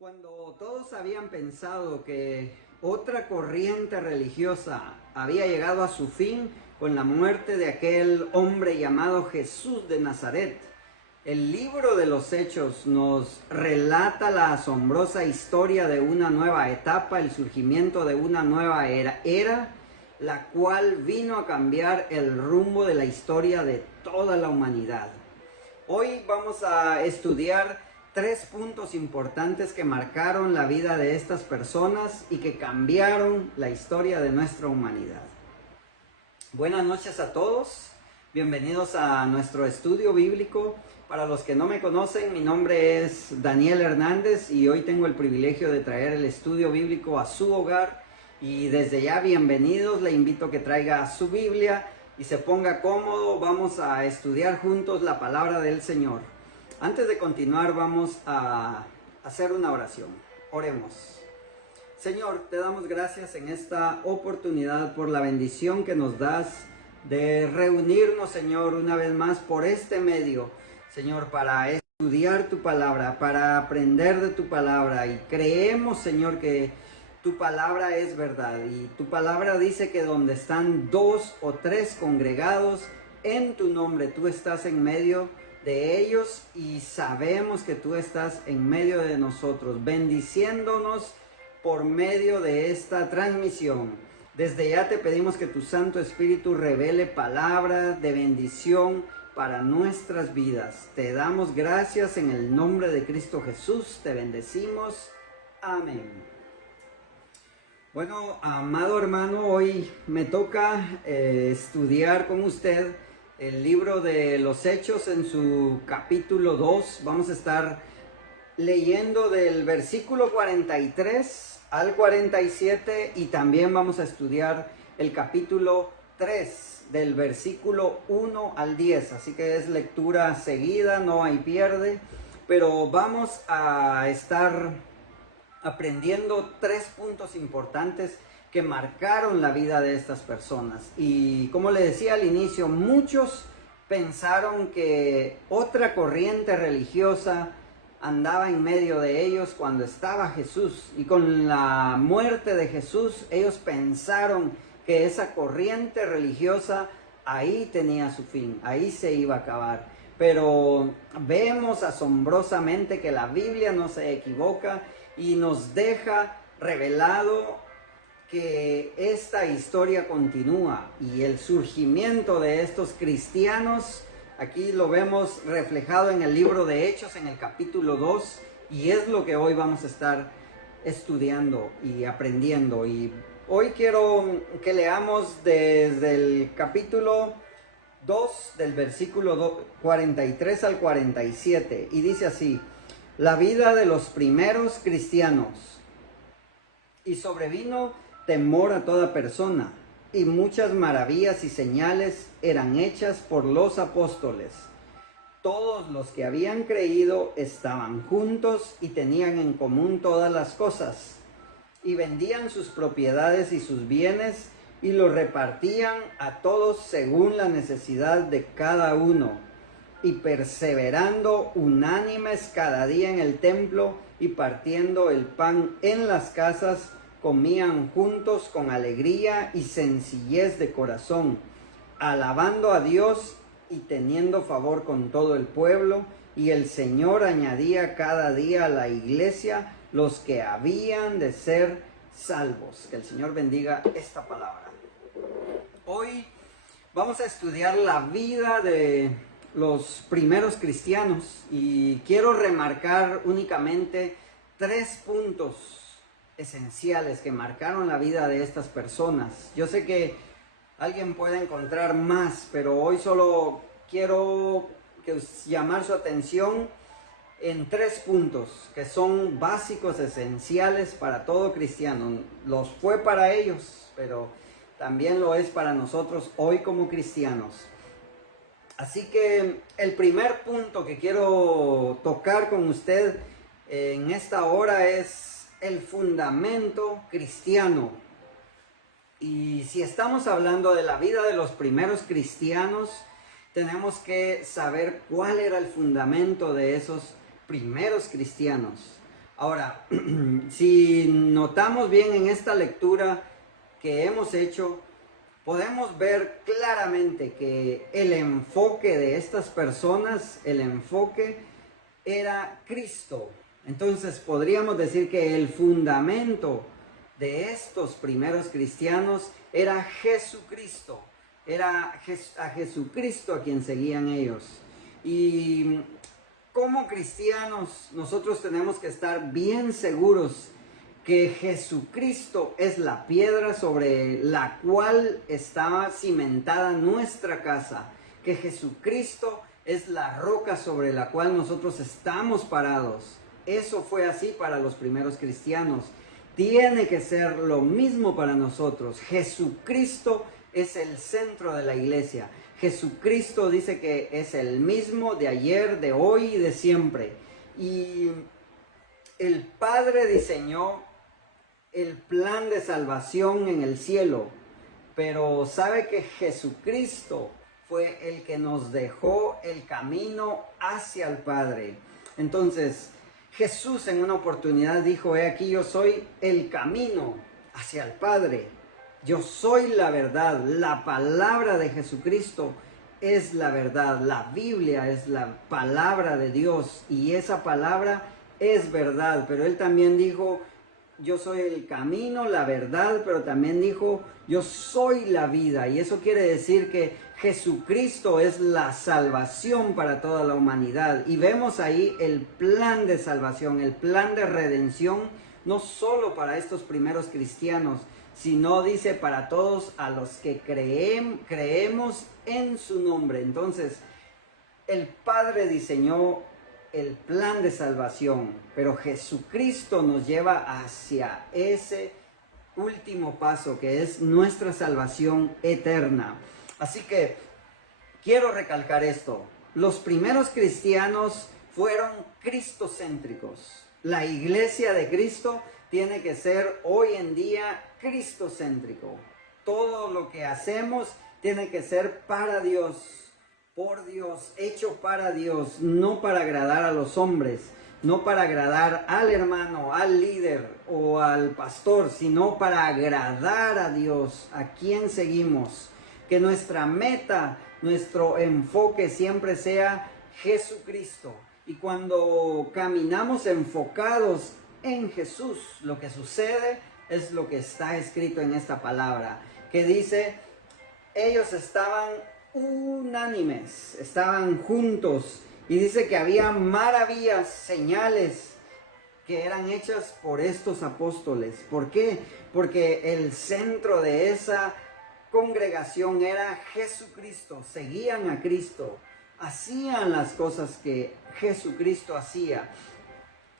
Cuando todos habían pensado que otra corriente religiosa había llegado a su fin con la muerte de aquel hombre llamado Jesús de Nazaret, el libro de los Hechos nos relata la asombrosa historia de una nueva etapa, el surgimiento de una nueva era, la cual vino a cambiar el rumbo de la historia de toda la humanidad. Hoy vamos a estudiar 3 puntos importantes que marcaron la vida de estas personas y que cambiaron la historia de nuestra humanidad. Buenas noches a todos, bienvenidos a nuestro estudio bíblico. Para los que no me conocen, mi nombre es Daniel Hernández y hoy tengo el privilegio de traer el estudio bíblico a su hogar. Y desde ya bienvenidos, le invito a que traiga su Biblia y se ponga cómodo. Vamos a estudiar juntos la palabra del Señor. Antes de continuar, vamos a hacer una oración. Oremos. Señor, te damos gracias en esta oportunidad por la bendición que nos das de reunirnos, Señor, una vez más por este medio, Señor, para estudiar tu palabra, para aprender de tu palabra. Y creemos, Señor, que tu palabra es verdad. Y tu palabra dice que donde están 2 o 3 congregados en tu nombre, tú estás en medio de ellos, y sabemos que tú estás en medio de nosotros, bendiciéndonos por medio de esta transmisión. Desde ya te pedimos que tu Santo Espíritu revele palabra de bendición para nuestras vidas. Te damos gracias en el nombre de Cristo Jesús, te bendecimos. Amén. Bueno, amado hermano, hoy me toca estudiar con usted el libro de los Hechos en su capítulo 2. Vamos a estar leyendo del versículo 43 al 47 y también vamos a estudiar el capítulo 3 del versículo 1 al 10. Así que es lectura seguida, no hay pierde, pero vamos a estar aprendiendo 3 puntos importantes que marcaron la vida de estas personas. Y como le decía al inicio, muchos pensaron que otra corriente religiosa andaba en medio de ellos cuando estaba Jesús. Y con la muerte de Jesús, ellos pensaron que esa corriente religiosa ahí tenía su fin, ahí se iba a acabar. Pero vemos asombrosamente que la Biblia no se equivoca y nos deja revelado que esta historia continúa, y el surgimiento de estos cristianos, aquí lo vemos reflejado en el libro de Hechos, en el capítulo 2, y es lo que hoy vamos a estar estudiando y aprendiendo. Y hoy quiero que leamos desde el capítulo 2, del versículo 43 al 47, y dice así: la vida de los primeros cristianos. Y sobrevino temor a toda persona, y muchas maravillas y señales eran hechas por los apóstoles. Todos los que habían creído estaban juntos y tenían en común todas las cosas, y vendían sus propiedades y sus bienes, y los repartían a todos según la necesidad de cada uno, y perseverando unánimes cada día en el templo y partiendo el pan en las casas, comían juntos con alegría y sencillez de corazón, alabando a Dios y teniendo favor con todo el pueblo. Y el Señor añadía cada día a la iglesia los que habían de ser salvos. Que el Señor bendiga esta palabra. Hoy vamos a estudiar la vida de los primeros cristianos y quiero remarcar únicamente 3 puntos esenciales que marcaron la vida de estas personas. Yo sé que alguien puede encontrar más, pero hoy solo quiero llamar su atención en 3 puntos que son básicos, esenciales para todo cristiano. Los fue para ellos, pero también lo es para nosotros hoy como cristianos. Así que el primer punto que quiero tocar con usted en esta hora es el fundamento cristiano. Y si estamos hablando de la vida de los primeros cristianos, tenemos que saber cuál era el fundamento de esos primeros cristianos. Ahora, si notamos bien en esta lectura que hemos hecho, podemos ver claramente que el enfoque de estas personas, el enfoque era Cristo. Entonces podríamos decir que el fundamento de estos primeros cristianos era Jesucristo. Era a Jesucristo a quien seguían ellos. Y como cristianos nosotros tenemos que estar bien seguros que Jesucristo es la piedra sobre la cual estaba cimentada nuestra casa, que Jesucristo es la roca sobre la cual nosotros estamos parados. Eso fue así para los primeros cristianos. Tiene que ser lo mismo para nosotros. Jesucristo es el centro de la iglesia. Jesucristo dice que es el mismo de ayer, de hoy y de siempre. Y el Padre diseñó el plan de salvación en el cielo, pero sabe que Jesucristo fue el que nos dejó el camino hacia el Padre. Entonces, Jesús en una oportunidad dijo: he aquí, yo soy el camino hacia el Padre. Yo soy la verdad. La palabra de Jesucristo es la verdad. La Biblia es la palabra de Dios y esa palabra es verdad. Pero Él también dijo: yo soy el camino, la verdad, pero también dijo: yo soy la vida. Y eso quiere decir que Jesucristo es la salvación para toda la humanidad. Y vemos ahí el plan de salvación, el plan de redención, no solo para estos primeros cristianos, sino dice para todos a los que creemos en su nombre. Entonces, el Padre diseñó el plan de salvación, pero Jesucristo nos lleva hacia ese último paso que es nuestra salvación eterna. Así que quiero recalcar esto: los primeros cristianos fueron cristocéntricos. La iglesia de Cristo tiene que ser hoy en día cristocéntrico. Todo lo que hacemos tiene que ser para Dios, por Dios, hecho para Dios, no para agradar a los hombres, no para agradar al hermano, al líder o al pastor, sino para agradar a Dios, a quien seguimos. Que nuestra meta, nuestro enfoque siempre sea Jesucristo. Y cuando caminamos enfocados en Jesús, lo que sucede es lo que está escrito en esta palabra, que dice: ellos estaban unánimes, estaban juntos, y dice que había maravillas, señales que eran hechas por estos apóstoles. ¿Por qué? Porque el centro de esa congregación era Jesucristo, seguían a Cristo, hacían las cosas que Jesucristo hacía.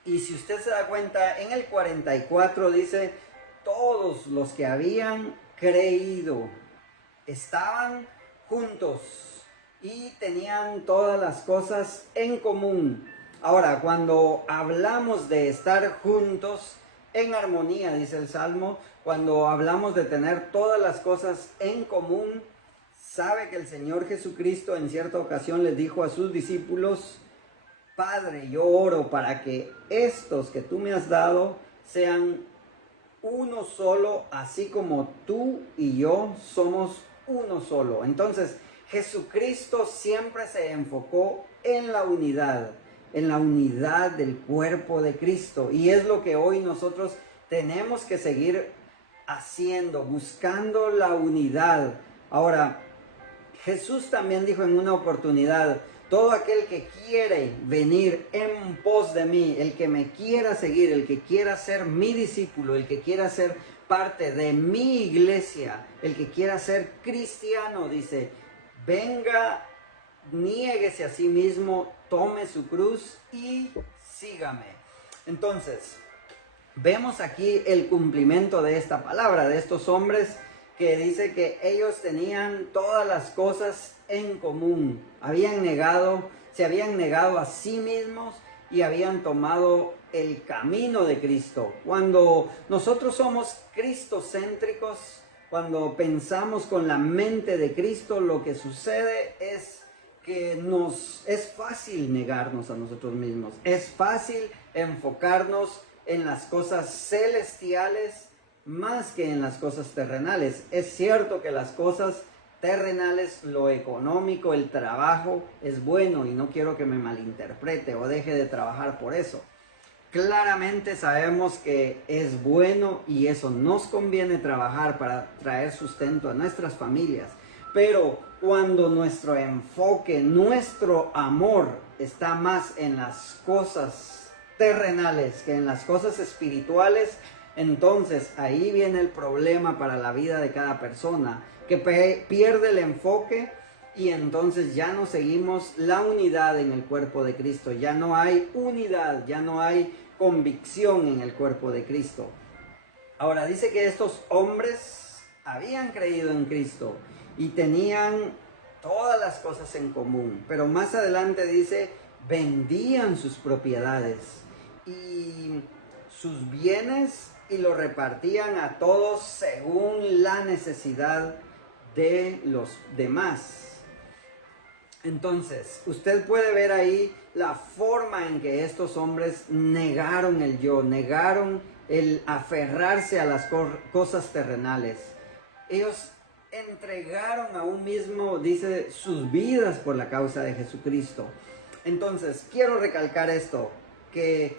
Y si usted se da cuenta, en el 44 dice: todos los que habían creído estaban juntos y tenían todas las cosas en común. Ahora, cuando hablamos de estar juntos en armonía, dice el Salmo, cuando hablamos de tener todas las cosas en común, sabe que el Señor Jesucristo en cierta ocasión les dijo a sus discípulos: Padre, yo oro para que estos que tú me has dado sean uno solo, así como tú y yo somos uno solo. Entonces, Jesucristo siempre se enfocó en la unidad del cuerpo de Cristo. Y es lo que hoy nosotros tenemos que seguir haciendo, buscando la unidad. Ahora, Jesús también dijo en una oportunidad: todo aquel que quiere venir en pos de mí, el que me quiera seguir, el que quiera ser mi discípulo, el que quiera ser parte de mi iglesia, el que quiera ser cristiano, dice: venga, niéguese a sí mismo, tome su cruz y sígame. Entonces, vemos aquí el cumplimiento de esta palabra, de estos hombres que dice que ellos tenían todas las cosas en común. Se habían negado a sí mismos y habían tomado el camino de Cristo. Cuando nosotros somos cristocéntricos, cuando pensamos con la mente de Cristo, lo que sucede es que es fácil negarnos a nosotros mismos. Es fácil enfocarnos en las cosas celestiales más que en las cosas terrenales. Es cierto que las cosas terrenales, lo económico, el trabajo es bueno y no quiero que me malinterprete o deje de trabajar por eso. Claramente sabemos que es bueno y eso nos conviene trabajar para traer sustento a nuestras familias. Pero cuando nuestro enfoque, nuestro amor está más en las cosas terrenales que en las cosas espirituales, entonces ahí viene el problema para la vida de cada persona, que pierde el enfoque y entonces ya no seguimos la unidad en el cuerpo de Cristo. Ya no hay unidad, ya no hay convicción en el cuerpo de Cristo. Ahora dice que estos hombres habían creído en Cristo y tenían todas las cosas en común, pero más adelante dice, vendían sus propiedades y sus bienes y lo repartían a todos según la necesidad de los demás. Entonces, usted puede ver ahí la forma en que estos hombres negaron el yo, negaron el aferrarse a las cosas terrenales. Ellos entregaron aún mismo, dice, sus vidas por la causa de Jesucristo. Entonces, quiero recalcar esto, que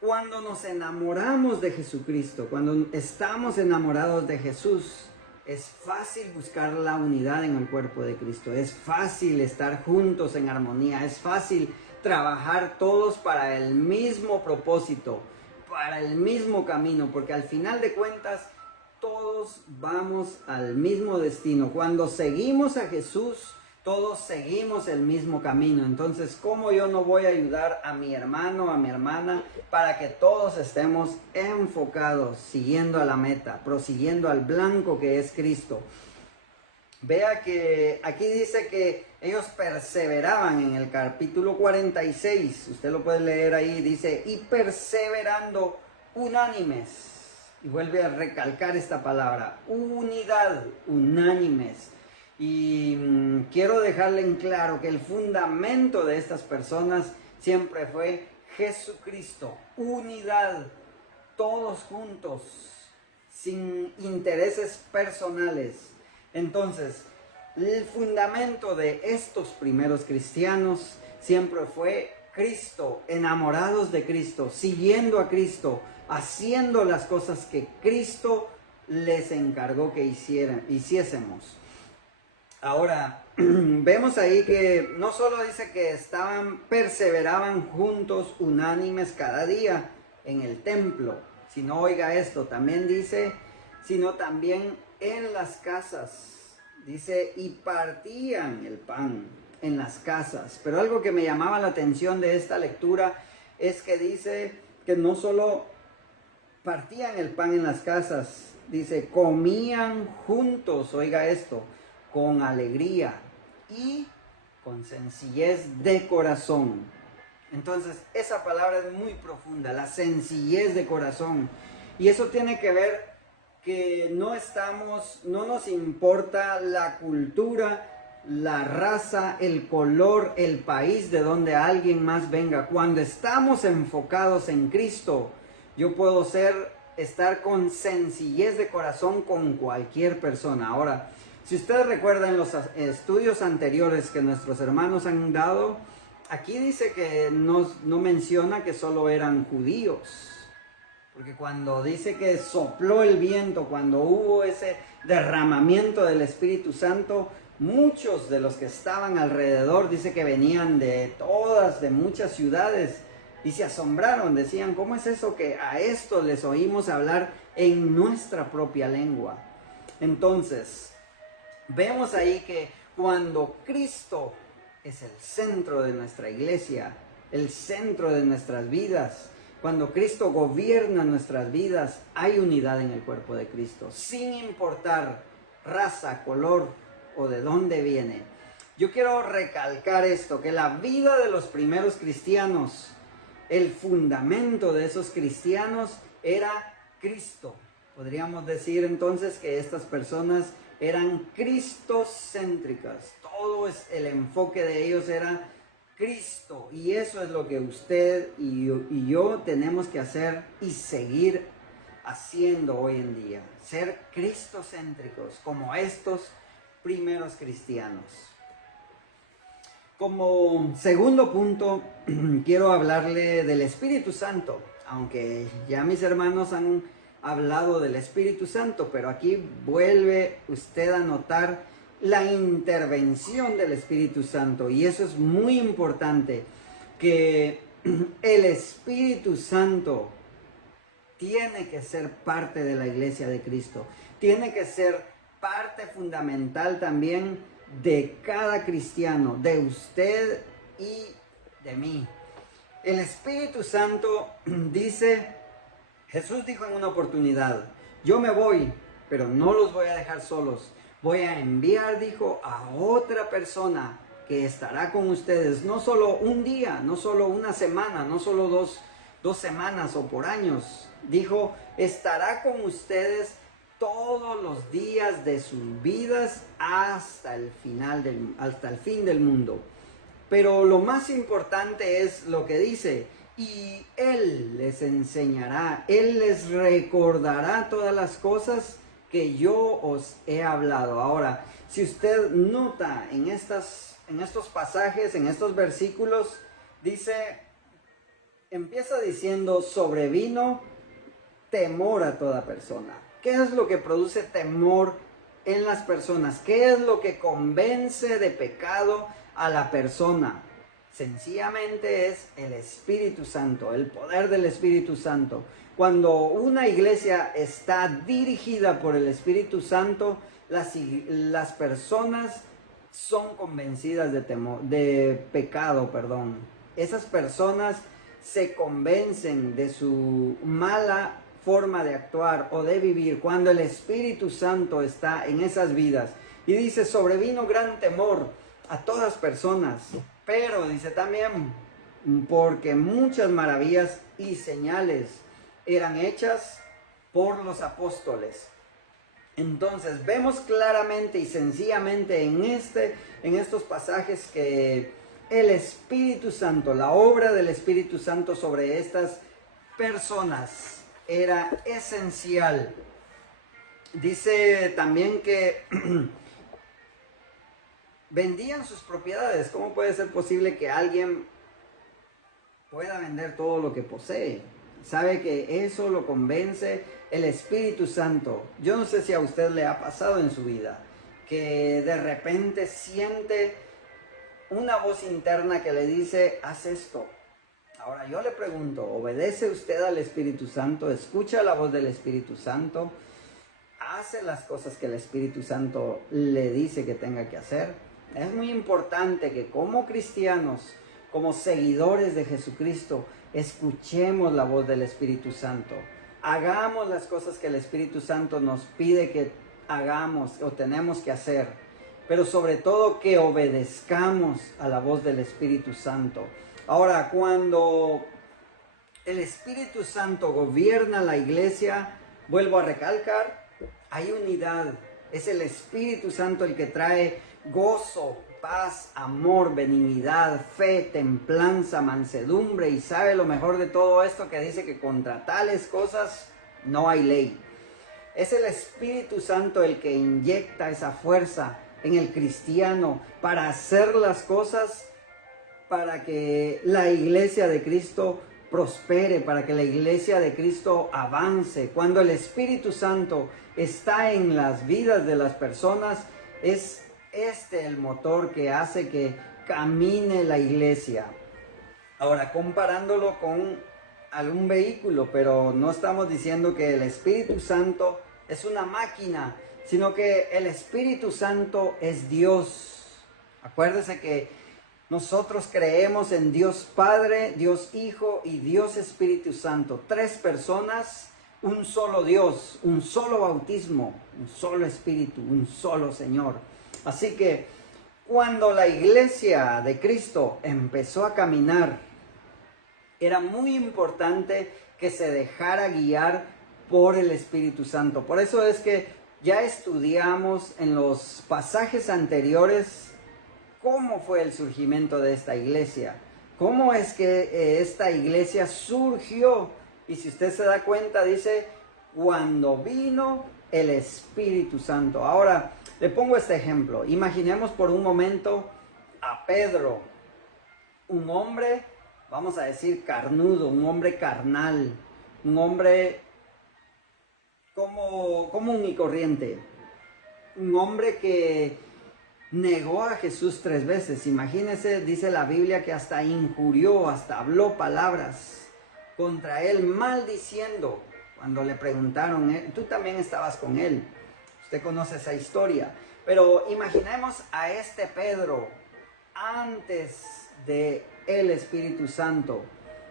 cuando nos enamoramos de Jesucristo, cuando estamos enamorados de Jesús, es fácil buscar la unidad en el cuerpo de Cristo. Es fácil estar juntos en armonía. Es fácil trabajar todos para el mismo propósito, para el mismo camino, porque al final de cuentas todos vamos al mismo destino. Cuando seguimos a Jesús, todos seguimos el mismo camino. Entonces, ¿cómo yo no voy a ayudar a mi hermano, a mi hermana, para que todos estemos enfocados, siguiendo a la meta, prosiguiendo al blanco que es Cristo? Vea que aquí dice que ellos perseveraban en el capítulo 46. Usted lo puede leer ahí, dice, y perseverando unánimes. Y vuelve a recalcar esta palabra, unidad, unánimes. Y quiero dejarle en claro que el fundamento de estas personas siempre fue Jesucristo, unidad, todos juntos, sin intereses personales. Entonces, el fundamento de estos primeros cristianos siempre fue Cristo, enamorados de Cristo, siguiendo a Cristo, haciendo las cosas que Cristo les encargó que hiciésemos. Ahora, vemos ahí que no solo dice que perseveraban juntos, unánimes cada día en el templo, sino, oiga esto, también dice, sino también en las casas. Dice, y partían el pan en las casas. Pero algo que me llamaba la atención de esta lectura es que dice que no solo partían el pan en las casas, dice, comían juntos, oiga esto, con alegría y con sencillez de corazón. Entonces, esa palabra es muy profunda, la sencillez de corazón. Y eso tiene que ver que no nos importa la cultura, la raza, el color, el país de donde alguien más venga. Cuando estamos enfocados en Cristo, yo puedo estar con sencillez de corazón con cualquier persona. Ahora, si ustedes recuerdan los estudios anteriores que nuestros hermanos han dado, aquí dice que no menciona que solo eran judíos. Porque cuando dice que sopló el viento, cuando hubo ese derramamiento del Espíritu Santo, muchos de los que estaban alrededor, dice que venían de muchas ciudades, y se asombraron, decían, ¿cómo es eso que a estos les oímos hablar en nuestra propia lengua? Entonces, vemos ahí que cuando Cristo es el centro de nuestra iglesia, el centro de nuestras vidas, cuando Cristo gobierna nuestras vidas, hay unidad en el cuerpo de Cristo, sin importar raza, color o de dónde viene. Yo quiero recalcar esto, que la vida de los primeros cristianos, el fundamento de esos cristianos era Cristo. Podríamos decir entonces que estas personas eran cristocéntricas. El enfoque de ellos era Cristo. Y eso es lo que usted y yo tenemos que hacer y seguir haciendo hoy en día. Ser cristocéntricos como estos primeros cristianos. Como segundo punto, quiero hablarle del Espíritu Santo. Aunque ya mis hermanos han hablado del Espíritu Santo, pero aquí vuelve usted a notar la intervención del Espíritu Santo. Y eso es muy importante, que el Espíritu Santo tiene que ser parte de la iglesia de Cristo. Tiene que ser parte fundamental también de cada cristiano, de usted y de mí. El Espíritu Santo dice, Jesús dijo en una oportunidad, yo me voy, pero no los voy a dejar solos. Voy a enviar, dijo, a otra persona que estará con ustedes, no solo un día, no solo una semana, no solo dos semanas o por años. Dijo, estará con ustedes todos los días de sus vidas hasta el fin del mundo. Pero lo más importante es lo que dice, y Él les enseñará, Él les recordará todas las cosas que yo os he hablado. Ahora, si usted nota en estos pasajes, en estos versículos, dice, empieza diciendo, sobrevino temor a toda persona. ¿Qué es lo que produce temor en las personas? ¿Qué es lo que convence de pecado a la persona? Sencillamente es el Espíritu Santo, el poder del Espíritu Santo. Cuando una iglesia está dirigida por el Espíritu Santo, las personas son convencidas de pecado. Esas personas se convencen de su mala forma de actuar o de vivir cuando el Espíritu Santo está en esas vidas. Y dice, sobrevino gran temor a todas personas, pero dice también, porque muchas maravillas y señales eran hechas por los apóstoles. Entonces vemos claramente y sencillamente en estos pasajes que el Espíritu Santo, la obra del Espíritu Santo sobre estas personas era esencial. Dice también que vendían sus propiedades. ¿Cómo puede ser posible que alguien pueda vender todo lo que posee? Sabe que eso lo convence el Espíritu Santo. Yo no sé si a usted le ha pasado en su vida, que de repente siente una voz interna que le dice, haz esto. Ahora yo le pregunto, ¿obedece usted al Espíritu Santo? ¿Escucha la voz del Espíritu Santo? ¿Hace las cosas que el Espíritu Santo le dice que tenga que hacer? Es muy importante que como cristianos, como seguidores de Jesucristo, escuchemos la voz del Espíritu Santo. Hagamos las cosas que el Espíritu Santo nos pide que hagamos o tenemos que hacer. Pero sobre todo que obedezcamos a la voz del Espíritu Santo. Ahora, cuando el Espíritu Santo gobierna la iglesia, vuelvo a recalcar, hay unidad. Es el Espíritu Santo el que trae gozo, paz, amor, benignidad, fe, templanza, mansedumbre. Y sabe lo mejor de todo esto, que dice que contra tales cosas no hay ley. Es el Espíritu Santo el que inyecta esa fuerza en el cristiano para hacer las cosas, para que la iglesia de Cristo prospere, para que la iglesia de Cristo avance. Cuando el Espíritu Santo está en las vidas de las personas, es el motor que hace que camine la iglesia. Ahora, comparándolo con algún vehículo, pero no estamos diciendo que el Espíritu Santo es una máquina, sino que el Espíritu Santo es Dios. Acuérdese que nosotros creemos en Dios Padre, Dios Hijo y Dios Espíritu Santo. 3 personas, un solo Dios, un solo bautismo, un solo Espíritu, un solo Señor. Así que cuando la iglesia de Cristo empezó a caminar, era muy importante que se dejara guiar por el Espíritu Santo. Por eso es que ya estudiamos en los pasajes anteriores cómo fue el surgimiento de esta iglesia. ¿Cómo es que esta iglesia surgió? Y si usted se da cuenta, dice, cuando vino el Espíritu Santo. Ahora, le pongo este ejemplo. Imaginemos por un momento a Pedro, un hombre, vamos a decir, carnudo, un hombre carnal, un hombre común y corriente. Un hombre que negó a Jesús 3 veces. Imagínese, dice la Biblia que hasta injurió, hasta habló palabras contra él, maldiciendo. Cuando le preguntaron, tú también estabas con él. Usted conoce esa historia. Pero imaginemos a este Pedro antes de el Espíritu Santo.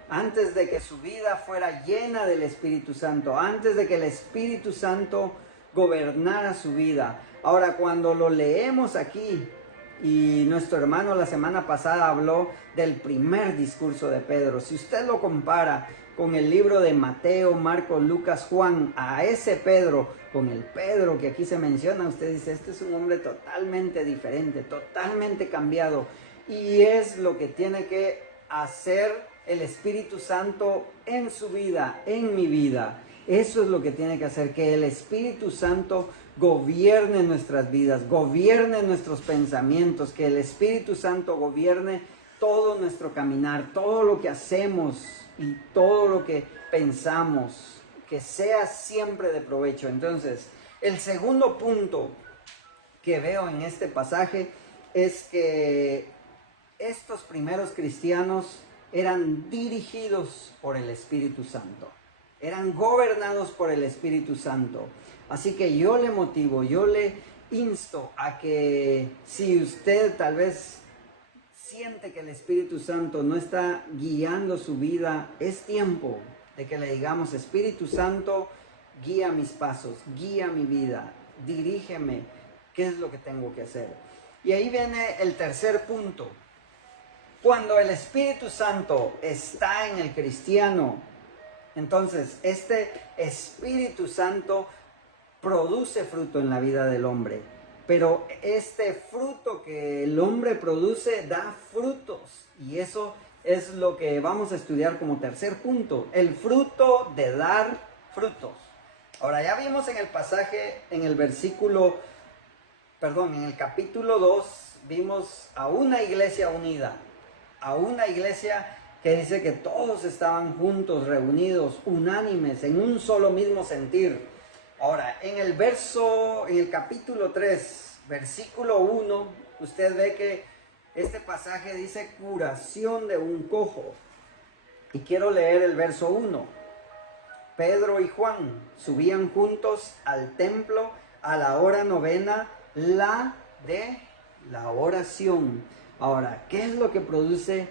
Antes de que su vida fuera llena del Espíritu Santo. Antes de que el Espíritu Santo gobernara su vida. Ahora, cuando lo leemos aquí, y nuestro hermano la semana pasada habló del primer discurso de Pedro. Si usted lo compara con el libro de Mateo, Marcos, Lucas, Juan, a ese Pedro, con el Pedro que aquí se menciona, usted dice, este es un hombre totalmente diferente, totalmente cambiado. Y es lo que tiene que hacer el Espíritu Santo en su vida, en mi vida. Eso es lo que tiene que hacer, que el Espíritu Santo gobierne nuestras vidas, gobierne nuestros pensamientos, que el Espíritu Santo gobierne todo nuestro caminar, todo lo que hacemos y todo lo que pensamos, que sea siempre de provecho. Entonces, el segundo punto que veo en este pasaje es que estos primeros cristianos eran dirigidos por el Espíritu Santo. Eran gobernados por el Espíritu Santo. Así que yo le motivo, yo le insto a que si usted tal vez siente que el Espíritu Santo no está guiando su vida, es tiempo de que le digamos, Espíritu Santo, guía mis pasos, guía mi vida, dirígeme, ¿qué es lo que tengo que hacer? Y ahí viene el tercer punto. Cuando el Espíritu Santo está en el cristiano, entonces este Espíritu Santo produce fruto en la vida del hombre. Pero este fruto que el hombre produce da frutos. Y eso es lo que vamos a estudiar como tercer punto. El fruto de dar frutos. Ahora ya vimos en el pasaje, en el capítulo 2, vimos a una iglesia unida. A una iglesia que dice que todos estaban juntos, reunidos, unánimes, en un solo mismo sentir. Ahora, en el capítulo 3, versículo 1, usted ve que este pasaje dice curación de un cojo. Y quiero leer el verso 1. Pedro y Juan subían juntos al templo a la hora novena, la de la oración. Ahora, ¿qué es lo que produce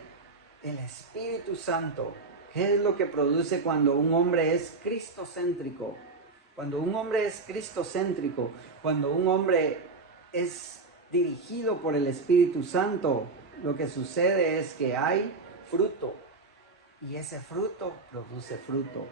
el Espíritu Santo? ¿Qué es lo que produce cuando un hombre es cristocéntrico? Cuando un hombre es cristocéntrico, cuando un hombre es dirigido por el Espíritu Santo, lo que sucede es que hay fruto. Y ese fruto produce fruto.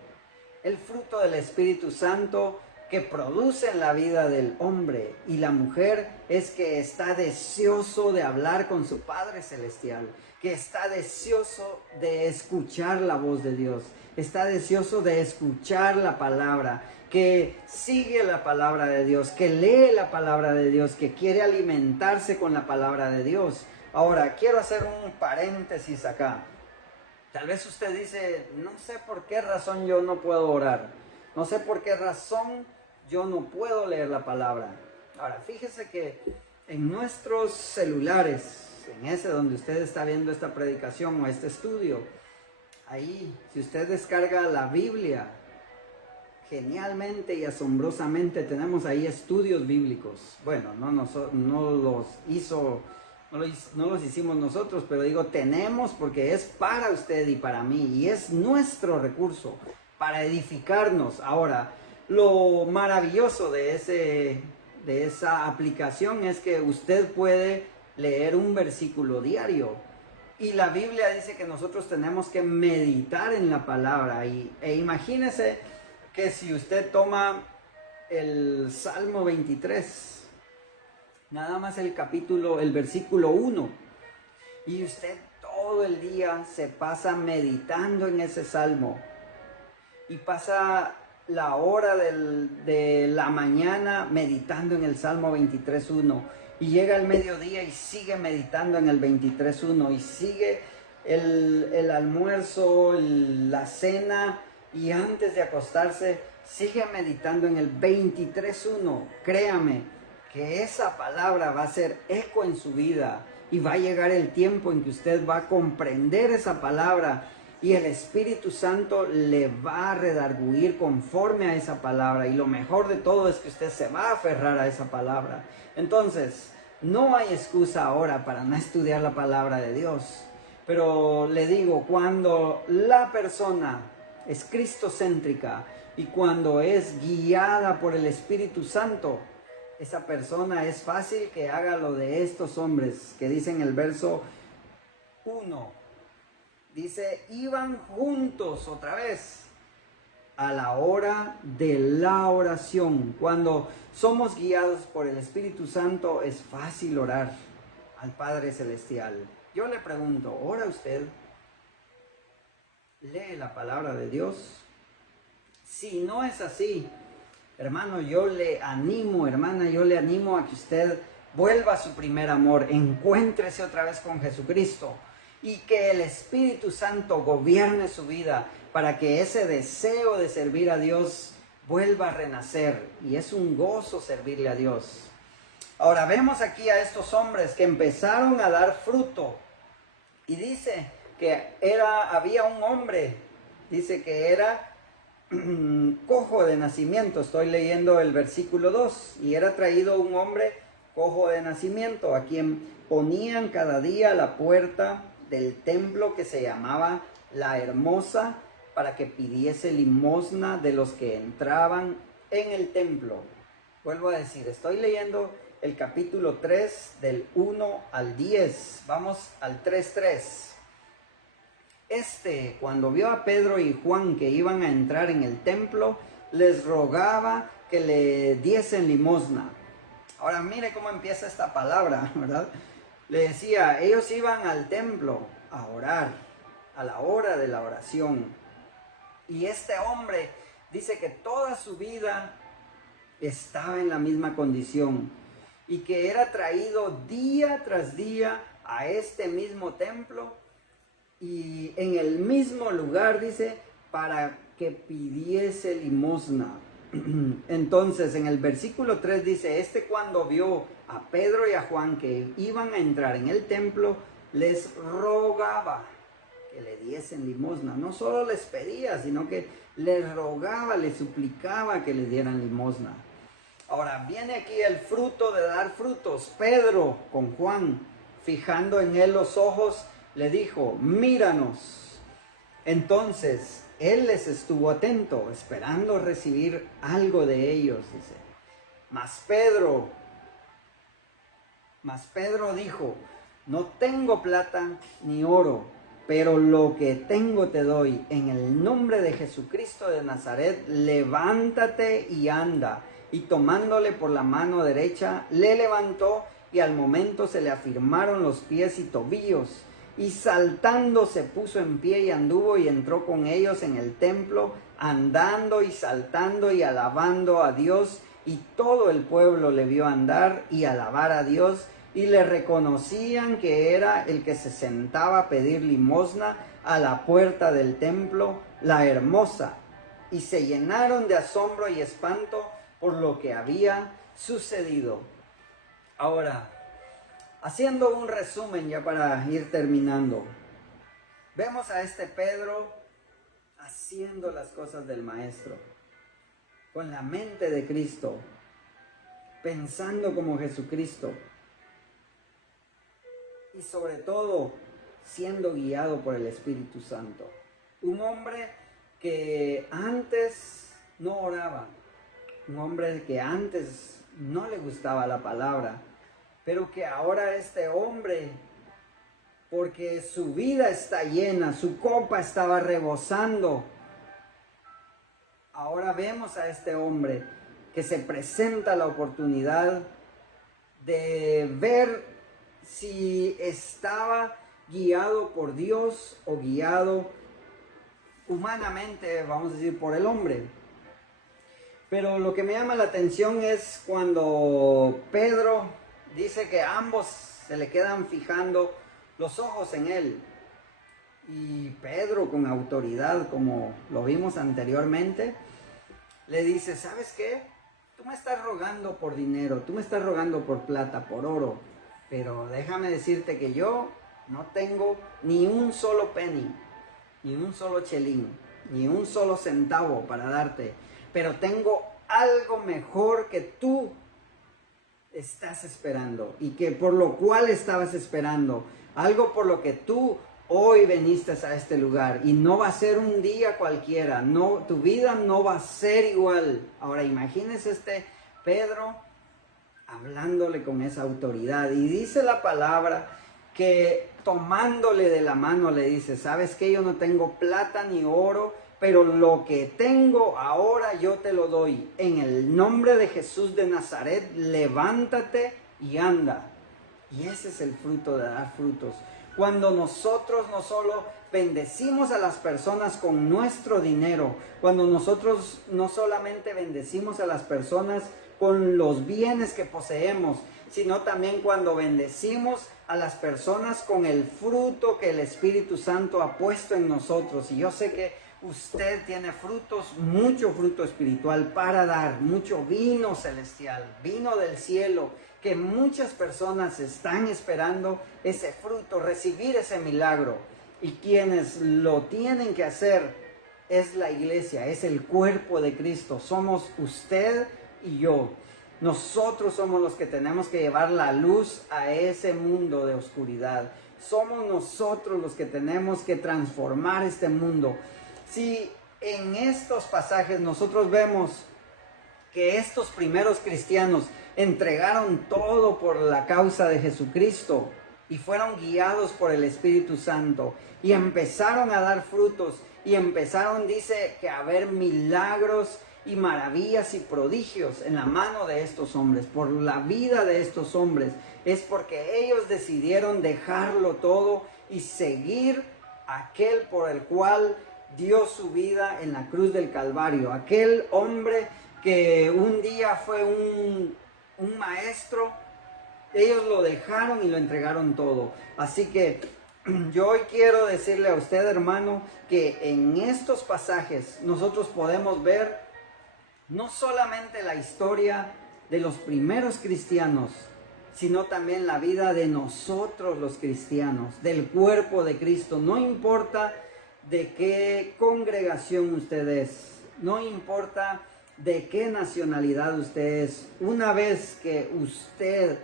El fruto del Espíritu Santo que produce en la vida del hombre y la mujer es que está deseoso de hablar con su Padre Celestial, que está deseoso de escuchar la voz de Dios, está deseoso de escuchar la palabra, que sigue la palabra de Dios, que lee la palabra de Dios, que quiere alimentarse con la palabra de Dios. Ahora, quiero hacer un paréntesis acá. Tal vez usted dice, no sé por qué razón yo no puedo orar, no sé por qué razón yo no puedo leer la palabra. Ahora, fíjese que en nuestros celulares, en ese donde usted está viendo esta predicación o este estudio, ahí, si usted descarga la Biblia, genialmente y asombrosamente tenemos ahí estudios bíblicos. Bueno, no los hicimos nosotros, pero digo tenemos porque es para usted y para mí y es nuestro recurso para edificarnos. Ahora, lo maravilloso de esa aplicación es que usted puede leer un versículo diario. Y la Biblia dice que nosotros tenemos que meditar en la palabra. E imagínese que si usted toma el Salmo 23, nada más el versículo 1. Y usted todo el día se pasa meditando en ese salmo. Y pasa la hora de la mañana meditando en el Salmo 23.1. Y llega el mediodía y sigue meditando en el 23.1. Y sigue el almuerzo, la cena. Y antes de acostarse, sigue meditando en el 23.1. Créame que esa palabra va a hacer eco en su vida. Y va a llegar el tiempo en que usted va a comprender esa palabra. Y el Espíritu Santo le va a redarguir conforme a esa palabra. Y lo mejor de todo es que usted se va a aferrar a esa palabra. Entonces, no hay excusa ahora para no estudiar la palabra de Dios. Pero le digo, cuando la persona es cristocéntrica y cuando es guiada por el Espíritu Santo, esa persona es fácil que haga lo de estos hombres que dicen el verso 1. Dice, iban juntos otra vez a la hora de la oración. Cuando somos guiados por el Espíritu Santo es fácil orar al Padre Celestial. Yo le pregunto, ¿ora usted? ¿Lee la palabra de Dios? Si no es así, hermano, yo le animo, hermana, yo le animo a que usted vuelva a su primer amor, encuéntrese otra vez con Jesucristo. Y que el Espíritu Santo gobierne su vida para que ese deseo de servir a Dios vuelva a renacer. Y es un gozo servirle a Dios. Ahora vemos aquí a estos hombres que empezaron a dar fruto. Y dice que había un hombre, dice que era cojo de nacimiento. Estoy leyendo el versículo 2. Y era traído un hombre cojo de nacimiento, a quien ponían cada día a la puerta del templo que se llamaba La Hermosa, para que pidiese limosna de los que entraban en el templo. Vuelvo a decir, estoy leyendo el capítulo 3 del 1 al 10. Vamos al 3:3. Cuando vio a Pedro y Juan que iban a entrar en el templo, les rogaba que le diesen limosna. Ahora mire cómo empieza esta palabra, ¿verdad? Le decía, ellos iban al templo a orar, a la hora de la oración. Y este hombre dice que toda su vida estaba en la misma condición y que era traído día tras día a este mismo templo y en el mismo lugar, dice, para que pidiese limosna. Entonces en el versículo 3 dice, cuando vio a Pedro y a Juan que iban a entrar en el templo, les rogaba que le diesen limosna. No solo les pedía, sino que les rogaba, les suplicaba que les dieran limosna. Ahora viene aquí el fruto de dar frutos. Pedro con Juan, fijando en él los ojos, le dijo, míranos. Entonces él les estuvo atento, esperando recibir algo de ellos, dice. Mas Pedro dijo, no tengo plata ni oro, pero lo que tengo te doy. En el nombre de Jesucristo de Nazaret, levántate y anda. Y tomándole por la mano derecha, le levantó y al momento se le afirmaron los pies y tobillos. Y saltando se puso en pie y anduvo y entró con ellos en el templo, andando y saltando y alabando a Dios. Y todo el pueblo le vio andar y alabar a Dios, y le reconocían que era el que se sentaba a pedir limosna a la puerta del templo, La Hermosa. Y se llenaron de asombro y espanto por lo que había sucedido. Ahora, haciendo un resumen ya para ir terminando, vemos a Pedro haciendo las cosas del Maestro, con la mente de Cristo, pensando como Jesucristo y sobre todo siendo guiado por el Espíritu Santo. Un hombre que antes no oraba, un hombre que antes no le gustaba la palabra, pero que ahora este hombre, porque su vida está llena, su copa estaba rebosando, ahora vemos a este hombre que se presenta la oportunidad de ver si estaba guiado por Dios o guiado humanamente, vamos a decir, por el hombre. Pero lo que me llama la atención es cuando Pedro dice que ambos se le quedan fijando los ojos en él. Y Pedro, con autoridad, como lo vimos anteriormente, le dice, ¿sabes qué? Tú me estás rogando por dinero, tú me estás rogando por plata, por oro, pero déjame decirte que yo no tengo ni un solo penny, ni un solo chelín, ni un solo centavo para darte, pero tengo algo mejor que tú estás esperando y que por lo cual estabas esperando, algo por lo que tú hoy viniste a este lugar, y no va a ser un día cualquiera, no, tu vida no va a ser igual. Ahora imagínese Pedro hablándole con esa autoridad, y dice la palabra que tomándole de la mano le dice, ¿sabes qué? Yo no tengo plata ni oro, pero lo que tengo ahora yo te lo doy. En el nombre de Jesús de Nazaret, levántate y anda. Y ese es el fruto de dar frutos. Cuando nosotros no solo bendecimos a las personas con nuestro dinero, cuando nosotros no solamente bendecimos a las personas con los bienes que poseemos, sino también cuando bendecimos a las personas con el fruto que el Espíritu Santo ha puesto en nosotros. Y yo sé que usted tiene frutos, mucho fruto espiritual para dar, mucho vino celestial, vino del cielo, que muchas personas están esperando ese fruto, recibir ese milagro. Y quienes lo tienen que hacer es la iglesia, es el cuerpo de Cristo. Somos usted y yo. Nosotros somos los que tenemos que llevar la luz a ese mundo de oscuridad. Somos nosotros los que tenemos que transformar este mundo. Si en estos pasajes nosotros vemos que estos primeros cristianos entregaron todo por la causa de Jesucristo y fueron guiados por el Espíritu Santo y empezaron a dar frutos y empezaron, dice, que a ver milagros y maravillas y prodigios en la mano de estos hombres, por la vida de estos hombres, es porque ellos decidieron dejarlo todo y seguir aquel por el cual dio su vida en la cruz del Calvario, aquel hombre que un día fue un maestro. Ellos lo dejaron y lo entregaron todo. Así que yo hoy quiero decirle a usted, hermano, que en estos pasajes nosotros podemos ver no solamente la historia de los primeros cristianos, sino también la vida de nosotros los cristianos, del cuerpo de Cristo. No importa de qué congregación usted es, no importa de qué nacionalidad usted es. Una vez que usted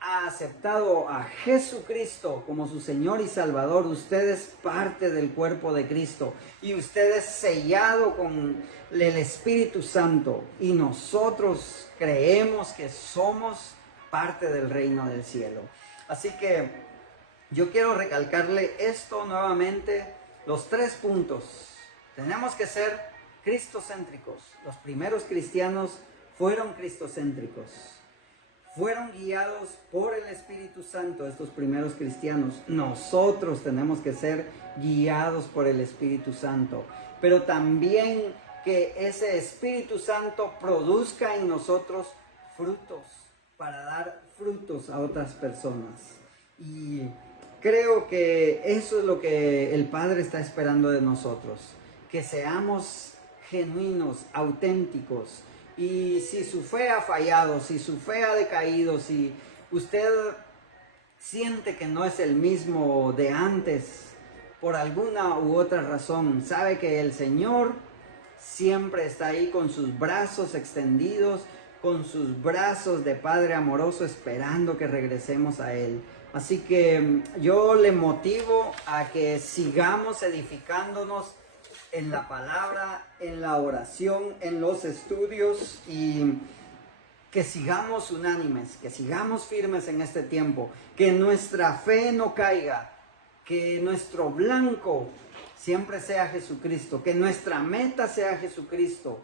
ha aceptado a Jesucristo como su Señor y Salvador, usted es parte del cuerpo de Cristo y usted es sellado con el Espíritu Santo, y nosotros creemos que somos parte del reino del cielo. Así que yo quiero recalcarle esto nuevamente, los 3 puntos. Tenemos que ser cristocéntricos. Los primeros cristianos fueron cristocéntricos. Fueron guiados por el Espíritu Santo estos primeros cristianos. Nosotros tenemos que ser guiados por el Espíritu Santo. Pero también que ese Espíritu Santo produzca en nosotros frutos, para dar frutos a otras personas. Y creo que eso es lo que el Padre está esperando de nosotros. Que seamos genuinos, auténticos. Y si su fe ha fallado, si su fe ha decaído, si usted siente que no es el mismo de antes, por alguna u otra razón, sabe que el Señor siempre está ahí con sus brazos extendidos, con sus brazos de Padre amoroso, esperando que regresemos a Él. Así que yo le motivo a que sigamos edificándonos en la palabra, en la oración, en los estudios, y que sigamos unánimes, que sigamos firmes en este tiempo, que nuestra fe no caiga, que nuestro blanco siempre sea Jesucristo, que nuestra meta sea Jesucristo,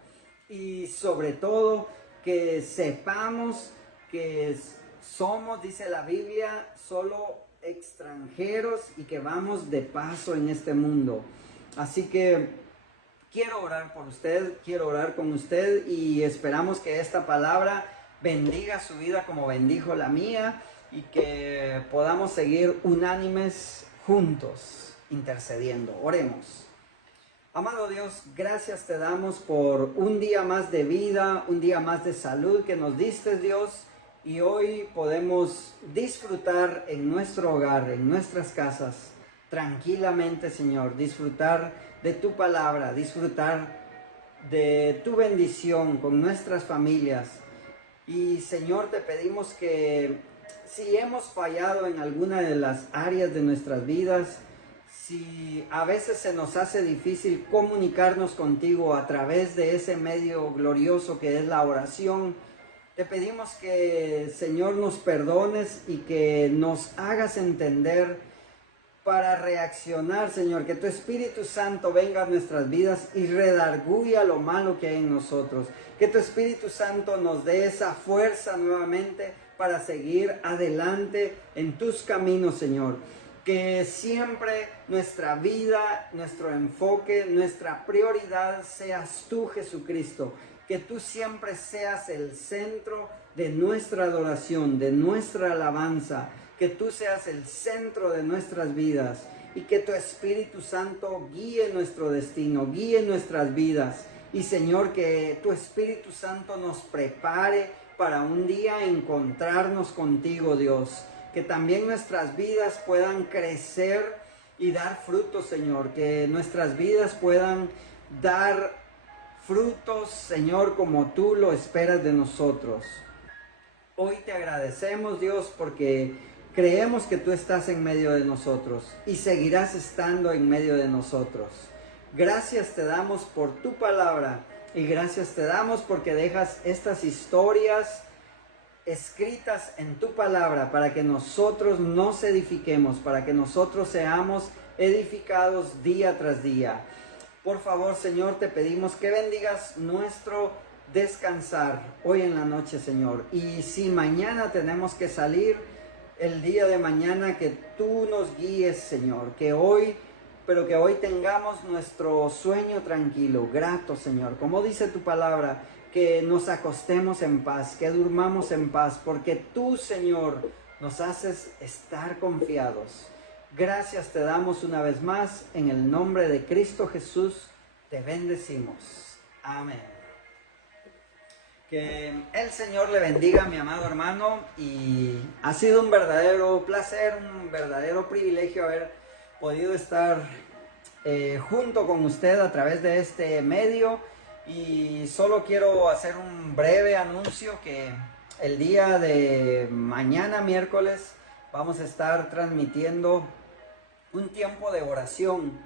y sobre todo que sepamos que somos, dice la Biblia, solo extranjeros y que vamos de paso en este mundo. Así que quiero orar por usted, quiero orar con usted y esperamos que esta palabra bendiga su vida como bendijo la mía y que podamos seguir unánimes juntos intercediendo. Oremos. Amado Dios, gracias te damos por un día más de vida, un día más de salud que nos diste, Dios. Y hoy podemos disfrutar en nuestro hogar, en nuestras casas, tranquilamente, Señor. Disfrutar de tu palabra, disfrutar de tu bendición con nuestras familias. Y, Señor, te pedimos que si hemos fallado en alguna de las áreas de nuestras vidas, si a veces se nos hace difícil comunicarnos contigo a través de ese medio glorioso que es la oración, te pedimos que, Señor, nos perdones y que nos hagas entender para reaccionar, Señor, que tu Espíritu Santo venga a nuestras vidas y redarguya lo malo que hay en nosotros. Que tu Espíritu Santo nos dé esa fuerza nuevamente para seguir adelante en tus caminos, Señor. Que siempre nuestra vida, nuestro enfoque, nuestra prioridad seas tú, Jesucristo. Que tú siempre seas el centro de nuestra adoración, de nuestra alabanza. Que tú seas el centro de nuestras vidas y que tu Espíritu Santo guíe nuestro destino, guíe nuestras vidas. Y Señor, que tu Espíritu Santo nos prepare para un día encontrarnos contigo, Dios. Que también nuestras vidas puedan crecer y dar frutos, Señor. Que nuestras vidas puedan dar frutos, Señor, como tú lo esperas de nosotros. Hoy te agradecemos, Dios, porque creemos que tú estás en medio de nosotros y seguirás estando en medio de nosotros. Gracias te damos por tu palabra y gracias te damos porque dejas estas historias escritas en tu palabra para que nosotros nos edifiquemos, para que nosotros seamos edificados día tras día. Por favor, Señor, te pedimos que bendigas nuestro descansar hoy en la noche, Señor. Y si mañana tenemos que salir, el día de mañana, que tú nos guíes, Señor. Que hoy tengamos nuestro sueño tranquilo, grato, Señor. Como dice tu palabra, que nos acostemos en paz, que durmamos en paz, porque tú, Señor, nos haces estar confiados. Gracias te damos una vez más, en el nombre de Cristo Jesús, te bendecimos. Amén. Que el Señor le bendiga, mi amado hermano, y ha sido un verdadero placer, un verdadero privilegio haber podido estar junto con usted a través de este medio. Y solo quiero hacer un breve anuncio que el día de mañana, miércoles, vamos a estar transmitiendo un tiempo de oración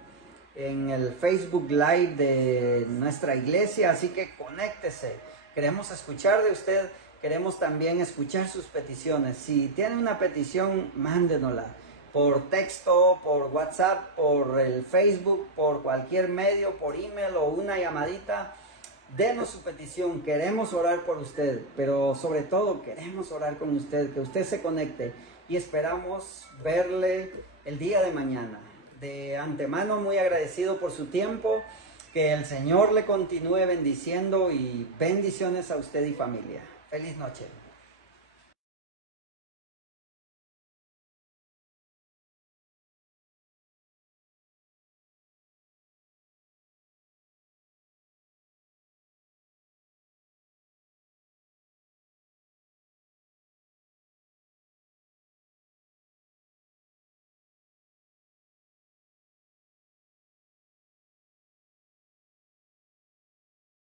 en el Facebook Live de nuestra iglesia, así que conéctese. Queremos escuchar de usted, queremos también escuchar sus peticiones. Si tiene una petición, mándenosla por texto, por WhatsApp, por el Facebook, por cualquier medio, por email o una llamadita. Denos su petición, queremos orar por usted, pero sobre todo queremos orar con usted, que usted se conecte y esperamos verle el día de mañana. De antemano, muy agradecido por su tiempo, que el Señor le continúe bendiciendo y bendiciones a usted y familia. Feliz noche.